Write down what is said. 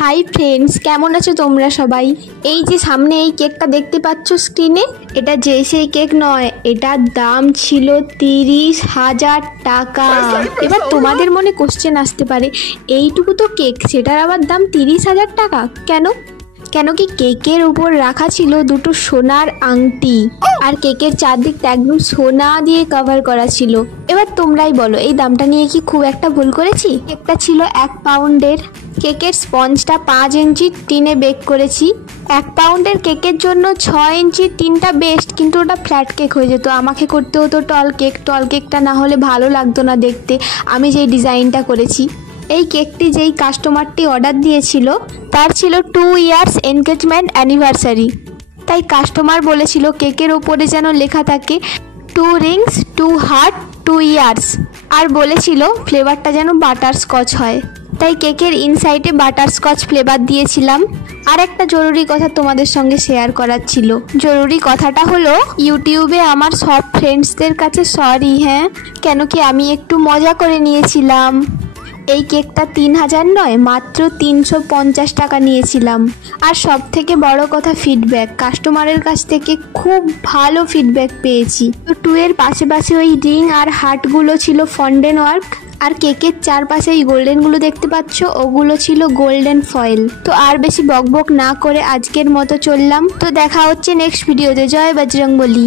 Hi friends, কেমন আছো তোমরা সবাই? এই যে সামনে এই কেকটা দেখতে পাচ্ছ স্ক্রিনে, এটা যে সেই কেক নয়, এটার দাম ছিল 30,000 টাকা। এবার তোমাদের মনে কোশ্চেন আসতে পারে, এইটুকু তো কেক, সেটার আবার দাম 30,000 টাকা কেন? কেন কি কেকের উপর রাখা ছিল দুটো সোনার আংটি, আর কেকের চারদিকটা একদম সোনা দিয়ে কভার করা ছিল। এবার তোমরাই বলো, এই দামটা নিয়ে কি খুব একটা ভুল করেছি? কেকটা ছিল 1 পাউন্ডের। কেকের স্পঞ্জটা 5 ইঞ্চির টিনে বেক করেছি। 1 পাউন্ডের কেকের জন্য 6 ইঞ্চির টিনটা বেস্ট, কিন্তু ওটা ফ্ল্যাট কেক হয়ে যেত। আমাকে করতে হতো টল কেক। টল কেকটা না হলে ভালো লাগতো না দেখতে, আমি যেই ডিজাইনটা করেছি। এই কেকটি যেই কাস্টমারটি অর্ডার দিয়েছিল তার ছিল 2 ইয়ার্স এনগেজমেন্ট অ্যানিভার্সারি। তাই কাস্টমার বলেছিল কেকের ওপরে যেন লেখা থাকে 2 রিংস 2 হার্ট 2 ইয়ার্স, আর বলেছিল ফ্লেভারটা যেন বাটারস্কচ হয়। তাই কেকের ইনসাইডে বাটারস্কচ ফ্লেভার দিয়েছিলাম। আর একটা জরুরি কথা তোমাদের সঙ্গে শেয়ার করার ছিল। জরুরি কথাটা হলো, ইউটিউবে আমার সব ফ্রেন্ডসদের কাছে সরি, হ্যাঁ, কেন কি আমি একটু মজা করে নিয়েছিলাম। এই কেকটা 3,000 নয়, মাত্র 350 টাকা নিয়েছিলাম। আর সব থেকে বড় কথা, ফিডব্যাক, কাস্টমারের কাছ থেকে খুব ভালো ফিডব্যাক পেয়েছি। তো 2 এর পাশে ওই রিং আর হার্টগুলো ছিল ফন্ডেন ওয়ার্ক, আর কেকের চারপাশে এই গোল্ডেনগুলো দেখতে পাচ্ছ, ওগুলো ছিল গোল্ডেন ফয়েল। তো আর বেশি বকবক না করে আজকের মতো চললাম। তো দেখা হচ্ছে নেক্সট ভিডিওতে। জয় বজরংবলী।